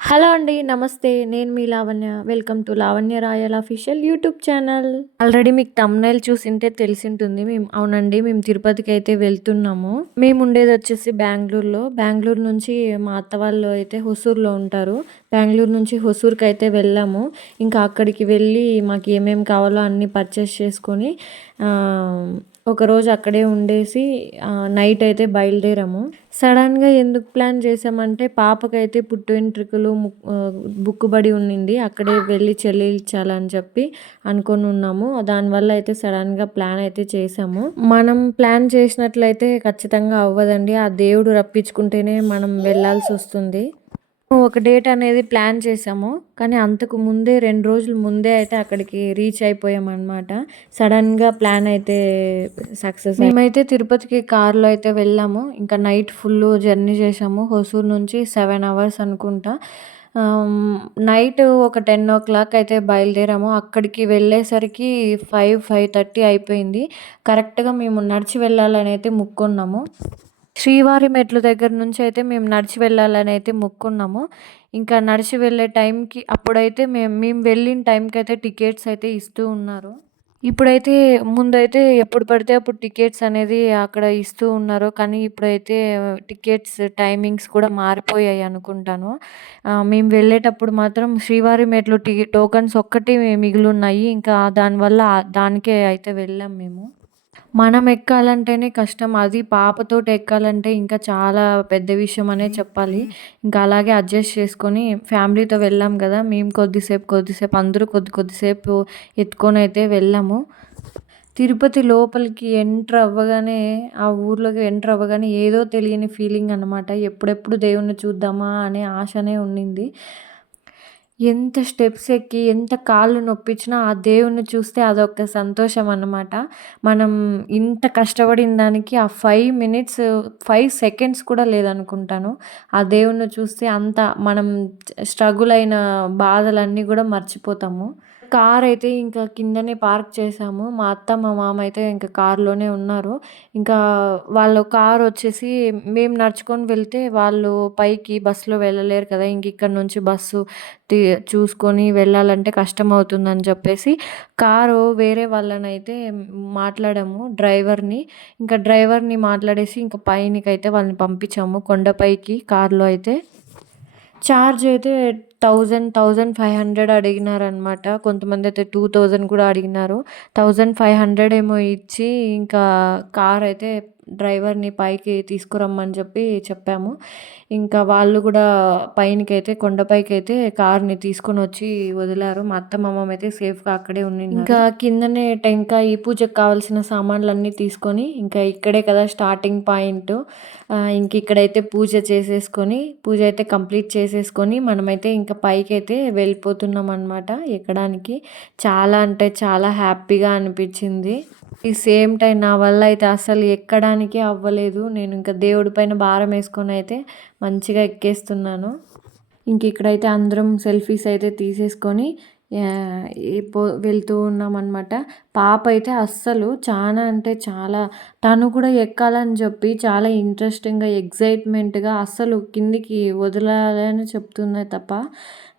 Hello అండి. నమస్తే. నేను మీ Lavanya. Welcome to Lavanya royal official YouTube channel. Already మీకు థంబ్‌నెయిల్ చూసింటే తెలిసుంటుంది. అవునండి. మేము తిరుపతికైతే వెళ్తున్నాము. మేముండేదొచ్చేసి బెంగుళూరులో. బెంగుళూరు నుంచి మా అత్త వాళ్ళు అయితే హొసూరులో ఉంటారు. బెంగుళూరు నుంచి హొసూరుకైతే వెళ్ళాము. ఇంకా అక్కడికి వెళ్ళి మాకు ఏమేమి కావాలో అన్నీ పర్చేస్ చేసుకొని ఒకరోజు అక్కడే ఉండేసి నైట్ అయితే బయలుదేరాము. సడన్‌గా ఎందుకు ప్లాన్ చేసామంటే పాపకైతే పుట్టు వెంట్రుకలు బుక్కుబడి ఉన్నింది. అక్కడే వెళ్ళి చెల్లించాలని చెప్పి అనుకోనున్నాము. దానివల్ల అయితే సడన్‌గా ప్లాన్ అయితే చేసాము. మనం ప్లాన్ చేసినట్లయితే ఖచ్చితంగా అవ్వదండి. ఆ దేవుడు రప్పించుకుంటేనే మనం వెళ్ళాల్సొస్తుంది. ఒక డేట్ అనేది ప్లాన్ చేసాము. కానీ అంతకు ముందే 2 రోజుల ముందే అయితే అక్కడికి రీచ్ అయిపోయామనమాట. సడన్‌గా ప్లాన్ అయితే సక్సెస్ మేమైతే తిరుపతికి కార్‌లో అయితే వెళ్ళాము. ఇంకా నైట్ ఫుల్లు జర్నీ చేసాము. హొసూరు నుంచి 7 అవర్స్ అనుకుంటా. నైట్ ఒక 10:00 అయితే బయలుదేరాము. అక్కడికి వెళ్ళేసరికి 5:30 అయిపోయింది. కరెక్ట్‌గా మేము నడిచి వెళ్ళాలని అయితే మొక్కున్నాము. శ్రీవారి మెట్ల దగ్గర నుంచి అయితే మేము నడిచి వెళ్ళాలని అయితే మొక్కున్నాము. ఇంకా నడిచి వెళ్ళే టైంకి అప్పుడైతే మేము వెళ్ళిన టైంకైతే టికెట్స్ అయితే ఇస్తూ ఉన్నారు. ఇప్పుడైతే ముందైతే ఎప్పుడు పడితే అప్పుడు టికెట్స్ అనేది అక్కడ ఇస్తూ ఉన్నారు. కానీ ఇప్పుడైతే టికెట్స్ టైమింగ్స్ కూడా మారిపోయాయి అనుకుంటాను. మేము వెళ్ళేటప్పుడు మాత్రం శ్రీవారి మెట్లు టోకెన్స్ ఒక్కటి మిగిలున్నాయి. ఇంకా దానివల్ల దానికే అయితే వెళ్ళాం మేము. మనం ఎక్కాలంటేనే కష్టం. అది పాపతోటి ఎక్కాలంటే ఇంకా చాలా పెద్ద విషయం అనే చెప్పాలి. ఇంకా అలాగే అడ్జస్ట్ చేసుకొని ఫ్యామిలీతో వెళ్ళాం కదా! మేము కొద్దిసేపు అందరూ కొద్దిసేపు ఎత్తుకొనైతే వెళ్ళాము. తిరుపతి లోపలికి ఎంటర్ అవ్వగానే ఆ ఊర్లోకి ఎంటర్ అవ్వగానే ఏదో తెలియని ఫీలింగ్ అనమాట. ఎప్పుడెప్పుడు దేవుడిని చూద్దామా అనే ఆశనే ఉండింది. ఎంత స్టెప్స్ ఎక్కి ఎంత కాళ్ళు నొప్పించినా ఆ దేవుడిని చూస్తే అదొక సంతోషం అన్నమాట. మనం ఇంత కష్టపడిన దానికి ఆ 5 మినిట్స్ 5 సెకండ్స్ కూడా లేదనుకుంటాను. ఆ దేవుడిని చూస్తే అంత మనం స్ట్రగుల్ అయిన బాధలన్నీ కూడా మర్చిపోతాము. కారైతే ఇంకా కిందనే పార్క్ చేశాము. మా అత్త, మా మామ అయితే ఇంకా కార్‌లోనే ఉన్నారు. ఇంకా వాళ్ళ కారొచ్చేసి మేము నడుచుకొని వెళ్తే వాళ్ళు పైకి బస్సులో వెళ్ళలేరు కదా! ఇక్కడ నుంచి బస్సు తి చూసుకొని వెళ్ళాలంటే కష్టమవుతుందని చెప్పేసి కారు వేరే వాళ్ళనైతే మాట్లాడాము డ్రైవర్‌ని. ఇంకా డ్రైవర్‌ని మాట్లాడేసి ఇంకా పైనకైతే వాళ్ళని పంపించాము కొండపైకి కార్‌లో అయితే. చార్జ్ అయితే 1500 అడిగినారనమాట. కొంతమందయితే 2000 కూడా అడిగినారు. 1500 ఏమో ఇచ్చి ఇంకా కారైతే డ్రైవర్‌ని పైకి తీసుకురమ్మని చెప్పాము. ఇంకా వాళ్ళు కూడా పైనకైతే కొండపైకైతే కార్‌ని తీసుకొనొచ్చి వదిలారు. మా అత్త, మామ అయితే సేఫ్‌గా అక్కడే ఉండిన్నారు. ఇంకా కిందనే టెంకాయ పూజకు కావాల్సిన సామాన్లన్నీ తీసుకొని ఇంకా ఇక్కడే కదా స్టార్టింగ్ పాయింట్. ఇక్కడైతే పూజ చేసేసుకొని పూజ అయితే కంప్లీట్ చేసేసుకొని మనమైతే ఇంకా పైకైతే వెళ్ళిపోతున్నాం అనమాట ఎక్కడానికి. చాలా అంటే చాలా హ్యాపీగా అనిపించింది. ఈ సేమ్ టైం నా వల్ల అయితే అసలు ఎక్కడానికే అవ్వలేదు. నేను ఇంకా దేవుడి పైన భారం వేసుకొని అయితే మంచిగా ఎక్కేస్తున్నాను. ఇక్కడైతే అందరం సెల్ఫీస్ అయితే తీసేసుకొని వెళ్తూ ఉన్నామన్నమాట. పాప అయితే అస్సలు చాలా అంటే చాలా తను కూడా ఎక్కాలని చెప్పి చాలా ఇంట్రెస్టింగ్‌గా, ఎక్సైట్‌మెంట్‌గా అస్సలు కిందికి వదలాలని చెప్తుందే తప్ప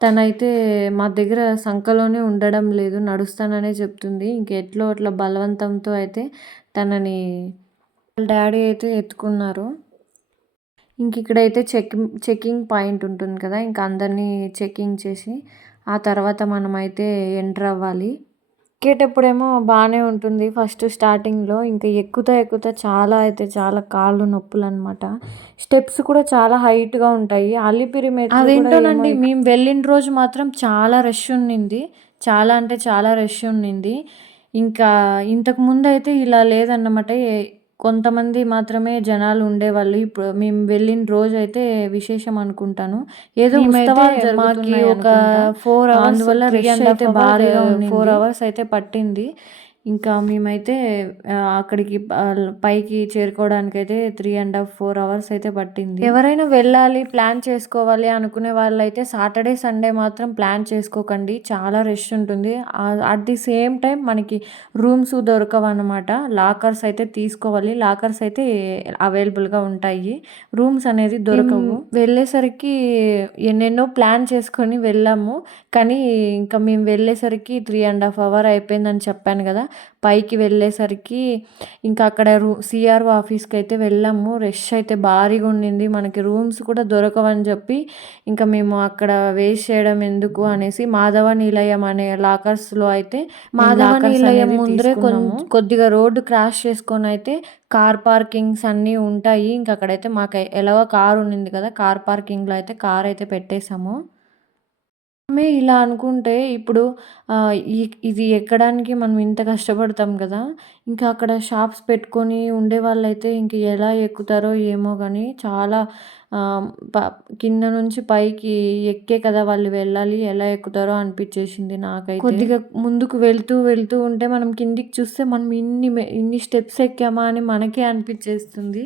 తనైతే మా దగ్గర సంకలోనే ఉండడం లేదు. నడుస్తాననే చెప్తుంది. ఎట్లో అట్లా బలవంతంతో అయితే తనని వాళ్ళ డ్యాడీ అయితే ఎత్తుకున్నారు. ఇక్కడైతే చెకింగ్ పాయింట్ ఉంటుంది కదా! అందరినీ చెకింగ్ చేసి ఆ తర్వాత మనమైతే ఎంటర్ అవ్వాలి. ఎక్కేటప్పుడేమో బానే ఉంటుంది ఫస్ట్ స్టార్టింగ్‌లో. ఎక్కుతా చాలా అయితే చాలా కాళ్ళు నొప్పులనమాట. స్టెప్స్ కూడా చాలా హైట్‌గా ఉంటాయి. అలిపిరి మెట్లు అదేంటోనండి మేము వెళ్ళిన రోజు మాత్రం చాలా రష్ ఉన్నింది. చాలా అంటే చాలా రష్ ఉన్నింది. ఇంకా ఇంతకుముందయితే ఇలా లేదన్నమాట. కొంతమంది మాత్రమే జనాలు ఉండేవాళ్ళు. ఇప్పుడు మేము వెళ్ళిన రోజైతే విశేషం అనుకుంటాను. ఏదో ఉత్సవాలు జరుగుతున్నాయి ఒక 4 అవర్స్ అందువల్ల రష్ అయితే భారీగా ఉన్నింది. 4 అవర్స్ అయితే పట్టింది. ఇంకా మేమైతే అక్కడికి పైకి చేరుకోవడానికైతే 3.5, 4 అవర్స్ అయితే పట్టింది. ఎవరైనా వెళ్ళాలి, ప్లాన్ చేసుకోవాలి అనుకునే వాళ్ళైతే సాటర్డే, సండే మాత్రం ప్లాన్ చేసుకోకండి. చాలా రష్ ఉంటుంది. అట్ ది సేమ్ టైం మనకి రూమ్స్ దొరకవన్నమాట. లాకర్స్ అయితే తీసుకోవాలి. లాకర్స్ అయితే అవైలబుల్గా ఉంటాయి. రూమ్స్ అనేది దొరకవు. వెళ్ళేసరికి ఎన్నెన్నో ప్లాన్ చేసుకొని వెళ్ళాము. కానీ ఇంకా మేము వెళ్ళేసరికి 3.5 అవర్ అయిపోయిందని చెప్పాను కదా. పైకి వెళ్ళేసరికి ఇంకా అక్కడ సిఆర్ఓ ఆఫీస్కి అయితే వెళ్ళాము. రష్ అయితే భారీగా ఉండింది. మనకి రూమ్స్ కూడా దొరకవని చెప్పి ఇంకా మేము అక్కడ వేస్ట్ చేయడం ఎందుకు అనేసి మాధవ నిలయం అనే లాకర్స్లో అయితే మాధవ నిలయం ముందరే కొద్దిగా రోడ్డు క్రాస్ చేసుకొని అయితే కార్ పార్కింగ్స్ అన్నీ ఉంటాయి. ఇంకా అక్కడైతే మాకు ఎలాగో కార్ ఉండింది కదా, కార్ పార్కింగ్లో అయితే కార్ అయితే పెట్టేశాము. ఇలా అనుకుంటే ఇప్పుడు ఇది ఎక్కడానికి మనం ఇంత కష్టపడతాం కదా. ఇంకా అక్కడ షాప్స్ పెట్టుకొని ఉండేవాళ్ళైతే ఇంక ఎలా ఎక్కుతారో ఏమో కానీ చాలా ప కింద నుంచి పైకి ఎక్కే కదా వాళ్ళు వెళ్ళాలి. ఎలా ఎక్కుతారో అనిపించేసింది నాకైతే. కొద్దిగా ముందుకు వెళ్తూ ఉంటే మనం కిందికి చూస్తే మనం ఇన్ని స్టెప్స్ ఎక్కామా అని మనకే అనిపించేస్తుంది.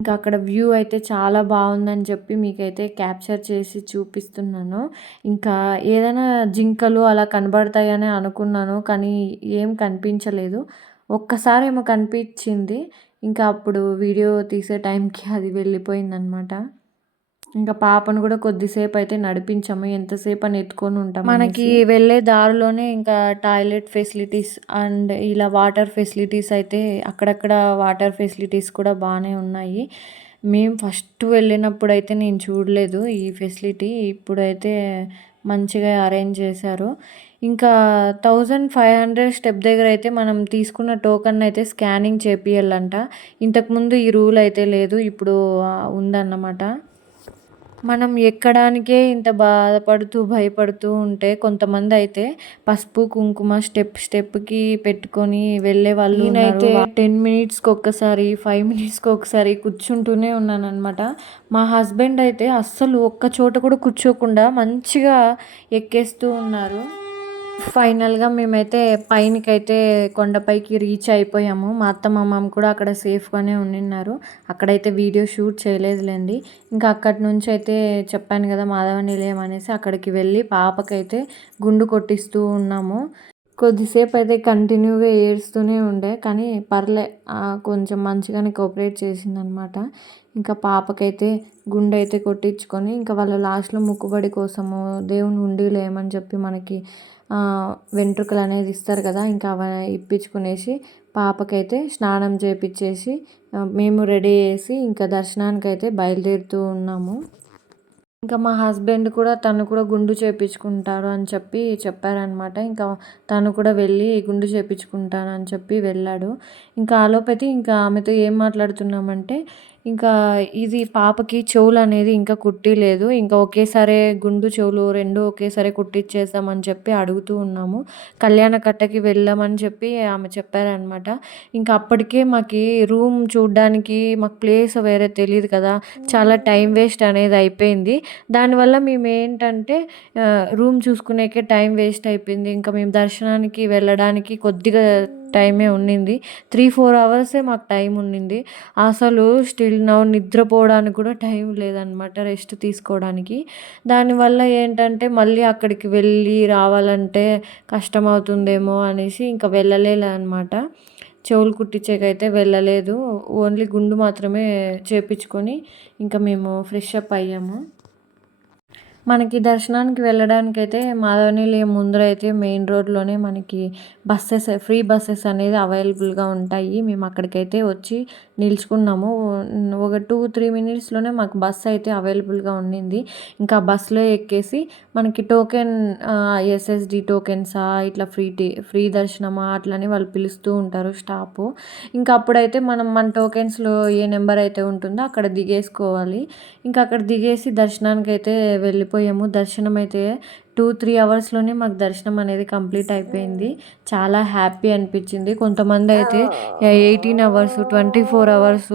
ఇంకా అక్కడ వ్యూ అయితే చాలా బాగుందని చెప్పి మీకైతే క్యాప్చర్ చేసి చూపిస్తున్నాను. ఇంకా ఏదైనా జింకలు అలా కనబడతాయని అనుకున్నాను. కానీ ఏం కనిపించలేదు. ఒక్కసారేమో కనిపించింది. ఇంకా అప్పుడు వీడియో తీసే టైంకి అది వెళ్ళిపోయిందనమాట. ఇంకా పాపను కూడా కొద్దిసేపు అయితే నడిపించాము. ఎంతసేపు అని ఎత్తుకొని ఉంటాం. మనకి వెళ్ళే దారిలోనే ఇంకా టాయిలెట్ ఫెసిలిటీస్ అండ్ ఇలా వాటర్ ఫెసిలిటీస్ అయితే అక్కడక్కడ వాటర్ ఫెసిలిటీస్ కూడా బాగానే ఉన్నాయి. మేము ఫస్ట్ వెళ్ళినప్పుడు అయితే నేను చూడలేదు ఈ ఫెసిలిటీ. ఇప్పుడైతే మంచిగా అరేంజ్ చేశారు. ఇంకా 1500 స్టెప్ దగ్గర అయితే మనం తీసుకున్న టోకన్ అయితే స్కానింగ్ చేపియాలంట. ఇంతకుముందు ఈ రూల్ అయితే లేదు, ఇప్పుడు ఉందన్నమాట. మనం ఎక్కడానికే ఇంత బాధపడుతూ భయపడుతూ ఉంటే కొంతమంది అయితే పసుపు కుంకుమ స్టెప్కి పెట్టుకొని వెళ్ళే వాళ్ళు ఉన్నారు. 10 మినిట్స్కి ఒక్కసారి 5 మినిట్స్కి ఒకసారి కూర్చుంటూనే ఉన్నానన్నమాట. మా హస్బెండ్ అయితే అస్సలు ఒక్క చోట కూడా కూర్చోకుండా మంచిగా ఎక్కేస్తూ ఉన్నారు. ఫైనల్గా మేమైతే పైనకైతే కొండపైకి రీచ్ అయిపోయాము. మా అత్త మామ కూడా అక్కడ సేఫ్గానే ఉండిన్నారు. అక్కడైతే వీడియో షూట్ చేయలేదులేండి. ఇంకా అక్కడి నుంచి అయితే చెప్పాను కదా మాధవ నిలయం అనేసి, అక్కడికి వెళ్ళి పాపకైతే గుండు కొట్టిస్తూ ఉన్నాము. కొద్దిసేపు అయితే కంటిన్యూగా ఏడుస్తూనే ఉండే, కానీ కొంచెం మంచిగానే కోఆపరేట్ చేసిందనమాట. ఇంకా పాపకైతే గుండె అయితే కొట్టించుకొని ఇంకా వాళ్ళ లాస్ట్లో మొక్కుబడి కోసము దేవుని హుండీలో ఏమని చెప్పి మనకి వెంట్రుకలు అనేది ఇస్తారు కదా, ఇంకా అవి ఇప్పించుకునేసి పాపకైతే స్నానం చేపించేసి మేము రెడీ చేసి ఇంకా దర్శనానికి అయితే బయలుదేరుతూ ఉన్నాము. ఇంకా మా హస్బెండ్ కూడా తను కూడా గుండు చేపించుకుంటారు అని చెప్పి చెప్పారనమాట. ఇంకా తను కూడా వెళ్ళి గుండు చేపించుకుంటాను అని చెప్పి వెళ్ళాడు. ఇంకా ఆలోపతి ఇంకా ఆమెతో ఏం మాట్లాడుతున్నామంటే, ఇంకా ఇది పాపకి చెవులు అనేది ఇంకా కుట్టిలేదు. ఇంకా ఒకేసారి గుండు చెవులు 2 ఒకేసారి కుట్టించేద్దామని చెప్పి అడుగుతూ ఉన్నాము. కళ్యాణ కట్టకి వెళ్ళామని చెప్పి ఆమె చెప్పారనమాట. ఇంకా అప్పటికే మాకు రూమ్ చూడడానికి మాకు ప్లేస్ వేరే తెలియదు కదా, చాలా టైం వేస్ట్ అనేది అయిపోయింది. దానివల్ల మేము ఏంటంటే రూమ్ చూసుకునేకే టైం వేస్ట్ అయిపోయింది. ఇంకా మేము దర్శనానికి వెళ్ళడానికి కొద్దిగా టైమే ఉండింది. 3-4 అవర్సే మాకు టైం ఉండింది. అసలు స్టిల్ నౌ నిద్రపోవడానికి కూడా టైం లేదనమాట, రెస్ట్ తీసుకోవడానికి. దానివల్ల ఏంటంటే మళ్ళీ అక్కడికి వెళ్ళి రావాలంటే కష్టమవుతుందేమో అనేసి ఇంకా వెళ్ళలేదన్నమాట. చెవులు కుట్టించేకైతే వెళ్ళలేదు. ఓన్లీ గుండు మాత్రమే చేపించుకొని ఇంకా మేము ఫ్రెష్ అప్ అయ్యాము. మనకి దర్శనానికి వెళ్ళడానికైతే మాధవ నిలయం ముందర అయితే మెయిన్ రోడ్లోనే మనకి ఫ్రీ బస్సెస్ అనేది అవైలబుల్గా ఉంటాయి. మేము అక్కడికైతే వచ్చి నిల్చుకున్నాము. ఒక 2-3 మినిట్స్లోనే మాకు బస్సు అయితే అవైలబుల్గా ఉండింది. ఇంకా బస్సులో ఎక్కేసి మనకి టోకెన్ ఎస్ఎస్డి టోకెన్సా ఇట్లా ఫ్రీ దర్శనమా అట్లని వాళ్ళు పిలుస్తూ ఉంటారు స్టాపు. ఇంకా అప్పుడైతే మన టోకెన్స్లో ఏ నెంబర్ అయితే ఉంటుందో అక్కడ దిగేసుకోవాలి. ఇంకా అక్కడ దిగేసి దర్శనానికి అయితే వెళ్ళిపోయాము. దర్శనం అయితే 2-3 అవర్స్‌లోనే మాకు దర్శనం అనేది కంప్లీట్ అయిపోయింది. చాలా హ్యాపీ అనిపించింది. కొంతమంది అయితే 18 అవర్స్, 24 అవర్స్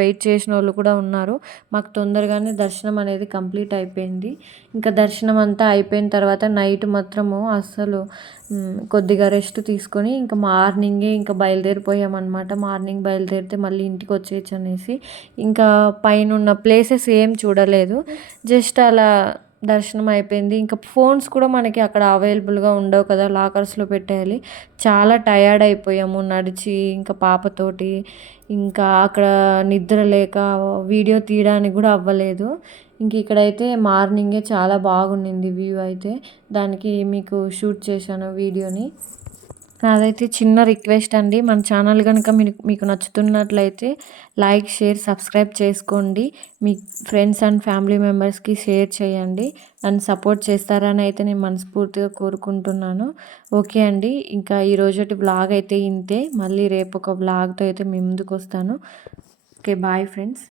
వెయిట్ చేసినోళ్ళు కూడా ఉన్నారు. మాకు తొందరగానే దర్శనం అనేది కంప్లీట్ అయిపోయింది. ఇంకా దర్శనం అంతా అయిపోయిన తర్వాత నైట్ మాత్రము అస్సలు కొద్దిగా రెస్ట్ తీసుకొని ఇంకా మార్నింగే ఇంకా బయలుదేరిపోయామన్నమాట. మార్నింగ్ బయలుదేరితే మళ్ళీ ఇంటికి వచ్చేయచ్చు అనేసి ఇంకా పైనున్న ప్లేసెస్ ఏం చూడలేదు. జస్ట్ అలా దర్శనం అయిపోయింది. ఇంకా ఫోన్స్ కూడా మనకి అక్కడ అవైలబుల్గా ఉండవు కదా, లాకర్స్లో పెట్టేయాలి. చాలా టయర్డ్ అయిపోయాము నడిచి, ఇంకా పాపతోటి. ఇంకా అక్కడ నిద్ర లేక వీడియో తీయడానికి కూడా అవ్వలేదు. ఇంక ఇక్కడైతే మార్నింగే చాలా బాగుండింది వ్యూ అయితే. దానికి మీకు షూట్ చేశాను వీడియోని. నాదైతే చిన్న రిక్వెస్ట్ అండి, మన ఛానల్ కనుక మీకు నచ్చుతున్నట్లయితే లైక్, షేర్, సబ్స్క్రైబ్ చేసుకోండి. మీ ఫ్రెండ్స్ అండ్ ఫ్యామిలీ మెంబర్స్కి షేర్ చేయండి. నన్ను సపోర్ట్ చేస్తారని అయితే నేను మనస్ఫూర్తిగా కోరుకుంటున్నాను. ఓకే అండి, ఇంకా ఈరోజుటి వ్లాగ్ అయితే ఇంతే. మళ్ళీ రేపు ఒక వ్లాగ్తో అయితే మీ ముందుకు వస్తాను. Okay, bye friends.